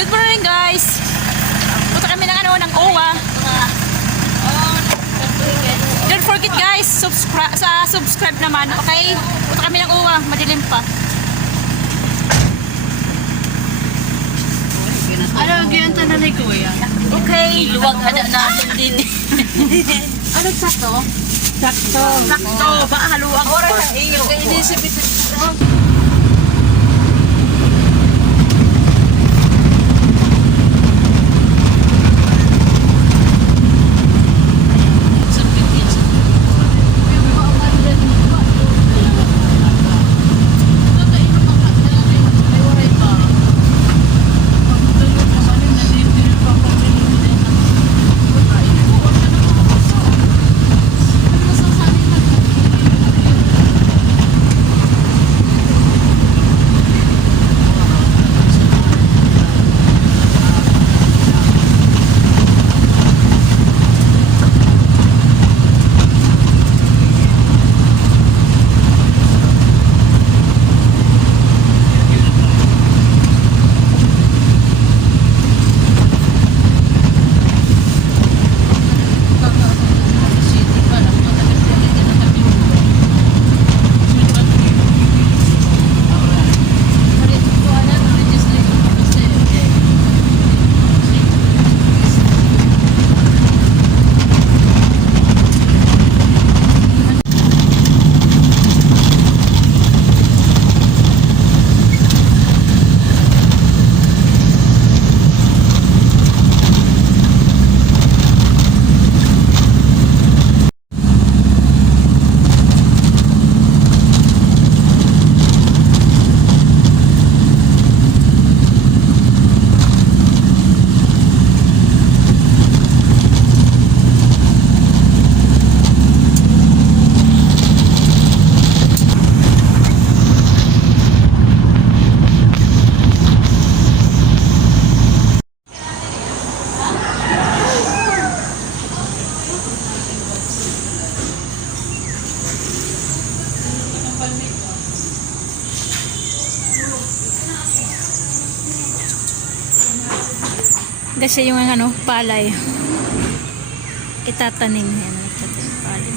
Good morning guys. Punta kami ng ng OWA. Don't forget guys, subscribe naman, okay? Punta kami ng OWA, madilim pa. Ano ang giyanta na ni Kuya? Okay, luwag ada na din. Ano sakto? Sakto. Sakto, ba haluang oras iyo. Kaya inisipit. Kasi yung palay. Itatanim yan. Itatanim palay.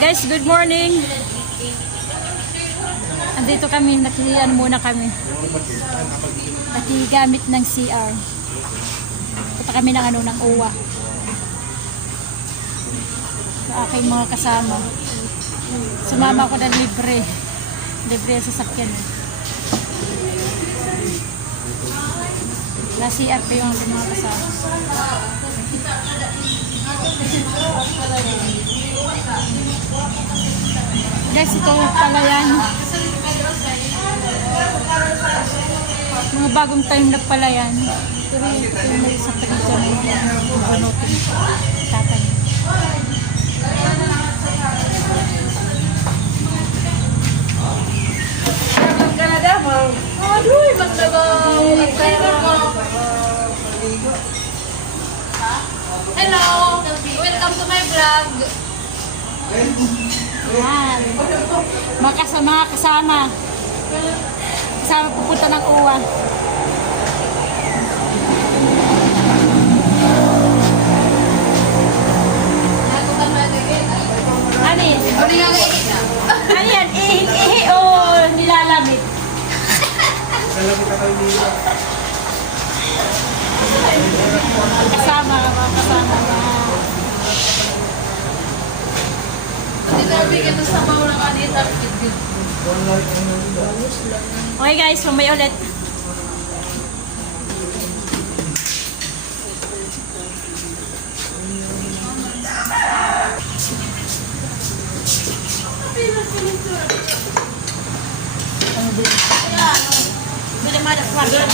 Guys, good morning. Andito kami, muna kami. Nakigamit ng CR. Punta kami ng ng OWA. Sa aking mga kasama. Sumama ko ng libre. Libre sa sasakyan. La CR pa yung aking mga kasama. Guys, ito pala yan. Mga bagong time na pala yan. Pero ito yung may isang tagal dyan. Bunutin. Tatanim. Ang Canada mo. Aduh, magdabaw. Hello. Welcome to my vlog. Yan. Mga kasama. Kasama pupunta ng OWA. Ano yan? Ano yan? Ihi o nilalamit? Kasama. Tinabigyan sa sabaw ng kanita. Okay guys, mamaya ulit. Bila mana keluarga?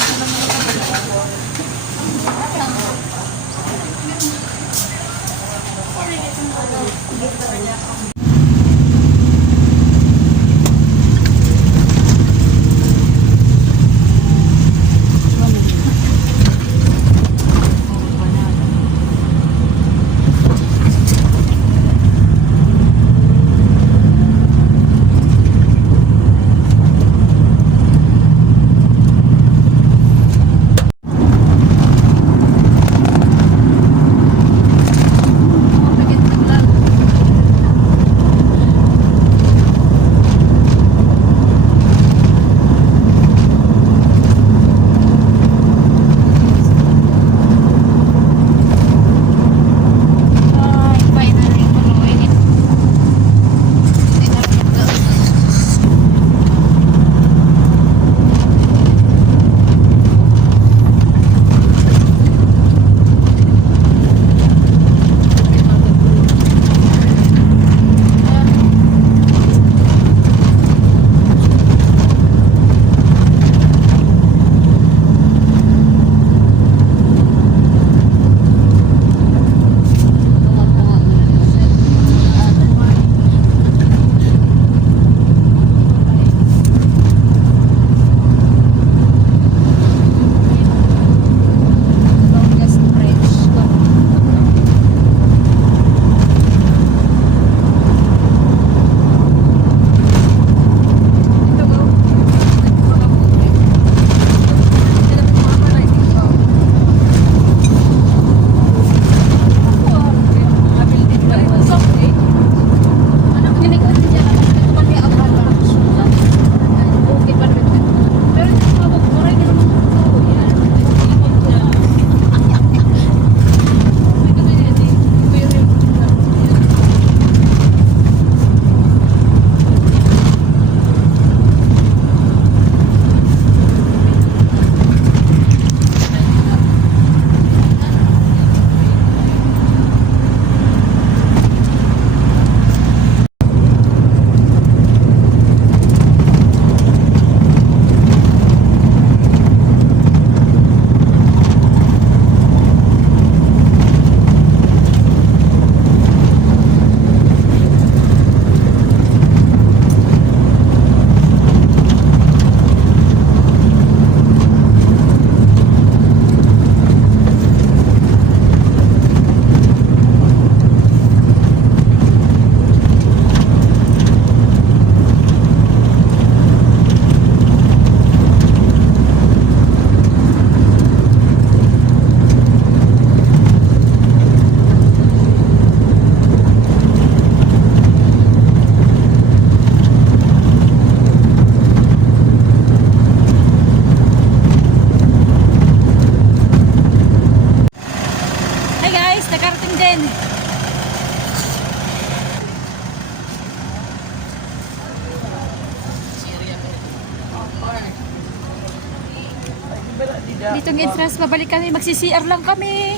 Dito ang entrance, babalik kami. Magsi-CR lang kami.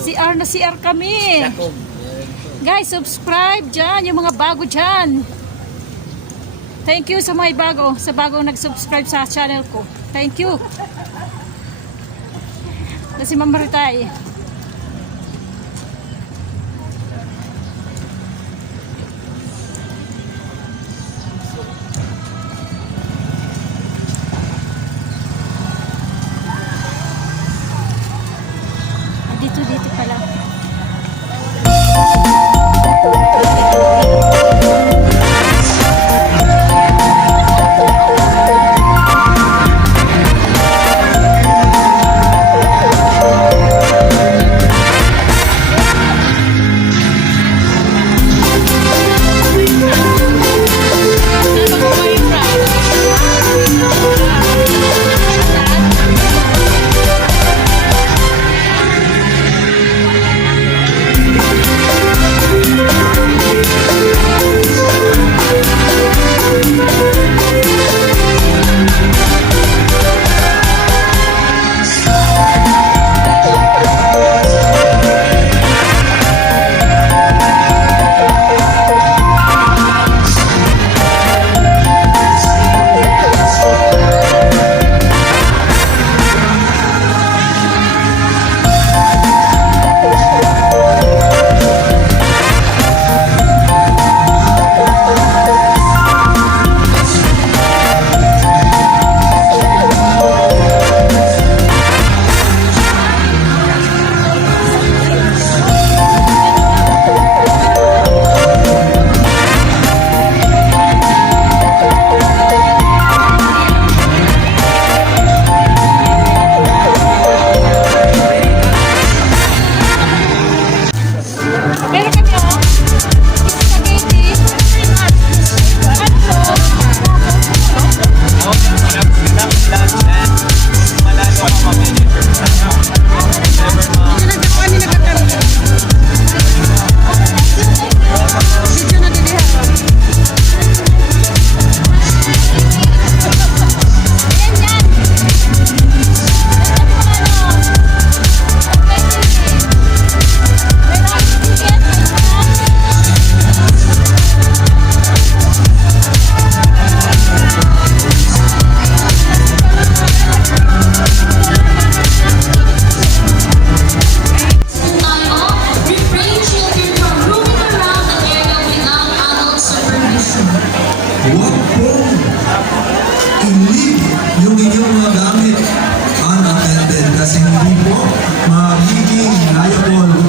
CR na CR kami. Guys, subscribe dyan, yung mga bago dyan. Thank you sa mga bago, sa bagong nag-subscribe sa channel ko. Thank you. Kasi Ma'am Maritay. Dito pala.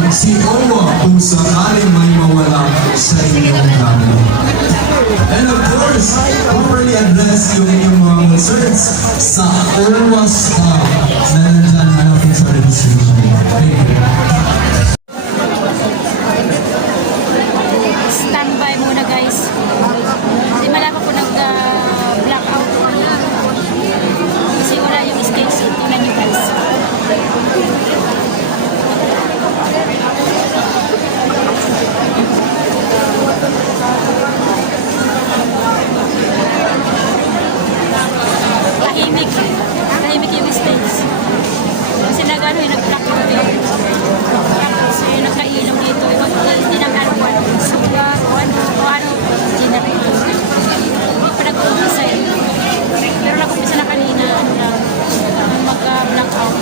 si Owa kung sakaling may mawala sa inyong gamit. And of course, properly address yung inyong mga concerns sa Owa staff na nandyan hanapin sa registration. Thank you. Standby muna guys. Hindi malaman ko nag-blackout ko na. Kasi wala yung schedule. Tingnan nyo guys. Tahimik. Tahimik yung stage. Kasi nag-ano yung nag-blackout yun. So yung nagkainom dito. Hindi nag-ano. Suga o ano. Generator. Hindi pa nag-umpisa eh. Pero nag-umpisa na kanina. Ano lang. Mag-blackout.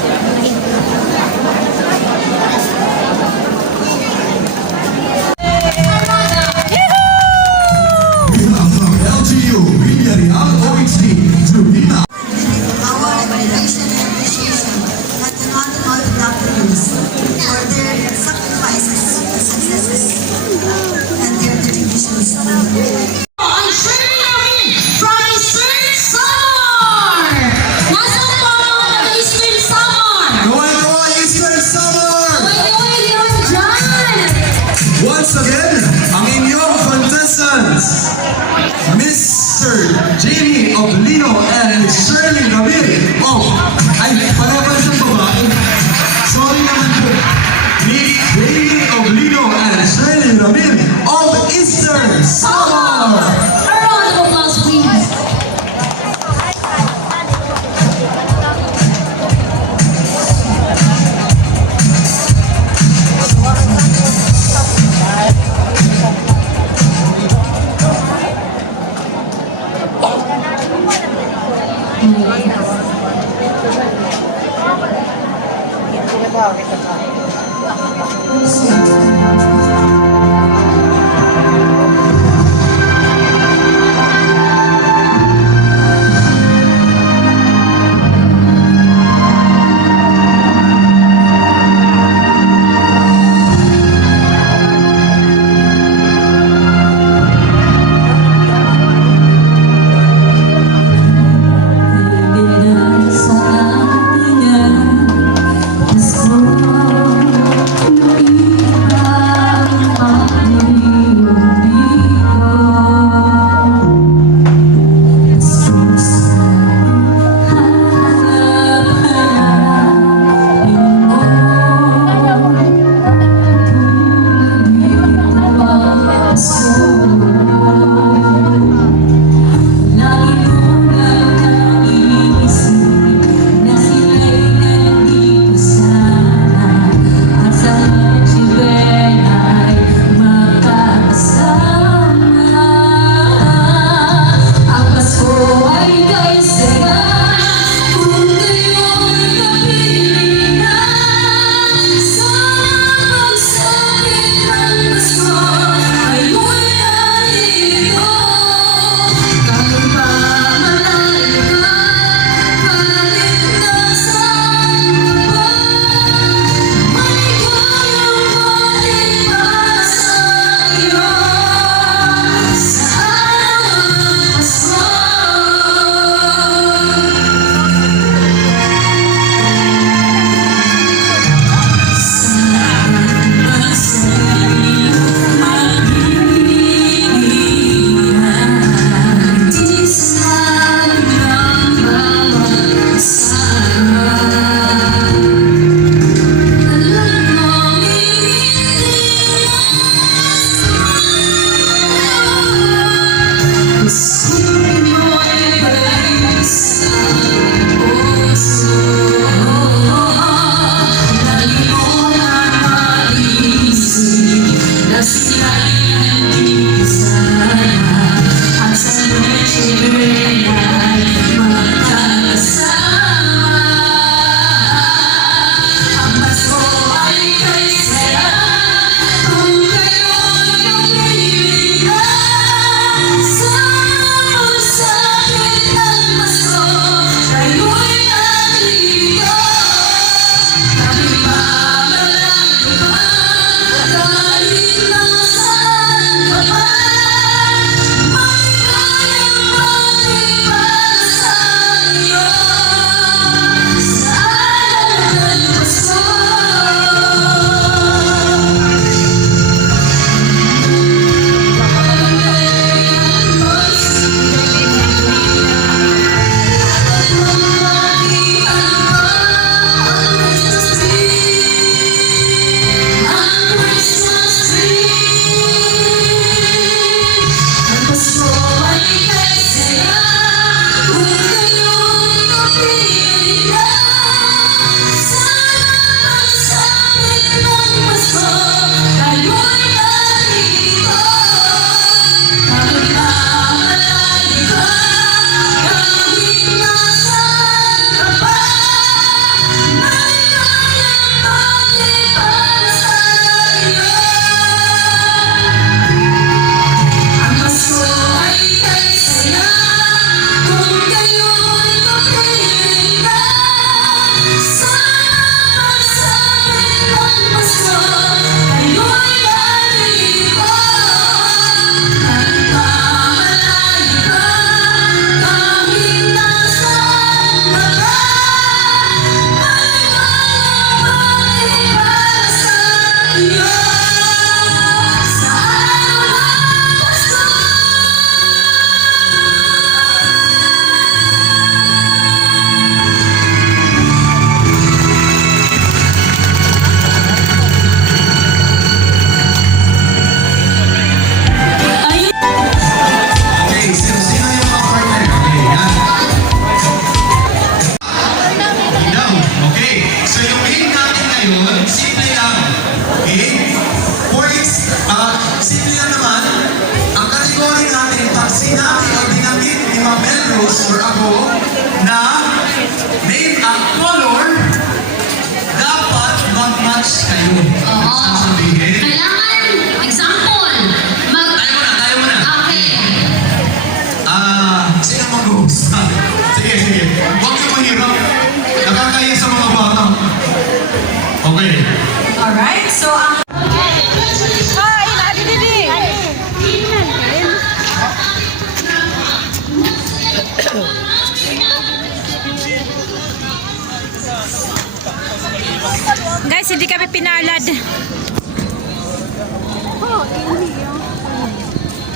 LGU, Villarreal OHD, Trubina. Our admiration and appreciation that cannot all doctors for their sacrifices and successes and their dedications. On training namin from Eastern Samar! Nasaan po ang mga taga-Eastern Samar? Kawan-kawa, Eastern Summer! Uy, yun dyan! Once again, ang inyong contestants, Mr. Jamie Oblino and Shirley Ramil. Oh, ay, palaban siyang babae. Sorry naman po. Miss Jamie Oblino and Shirley Ramil of Eastern Summer. Sa atin yan, Pasko,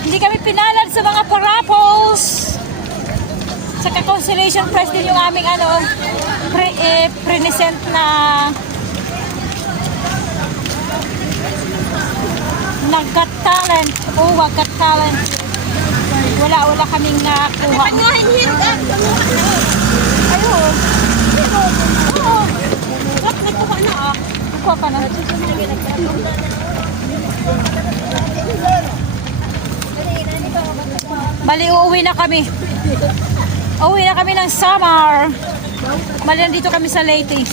Hindi kami pinalad sa mga paraffles. Sa consolation prize din yung aming present na Got Talent. Oh, Got Talent. Wala kaming nakuha. Ayun. Oo. Nagkuha na ah. Nagkuha ka na. Bali, uuwi na kami. Uuwi na kami ng summer. Bali, nandito kami sa Leyte.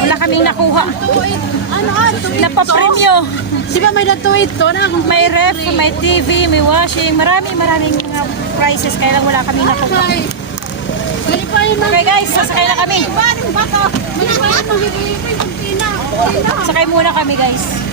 Wala kaming nakuha. Napapremyo. Di ba may natuwid to na? May ref, may TV, may washing. Maraming mga prizes. Kaya lang wala kaming nakuha. Okay guys, sasakay na kami. Sakay muna kami guys.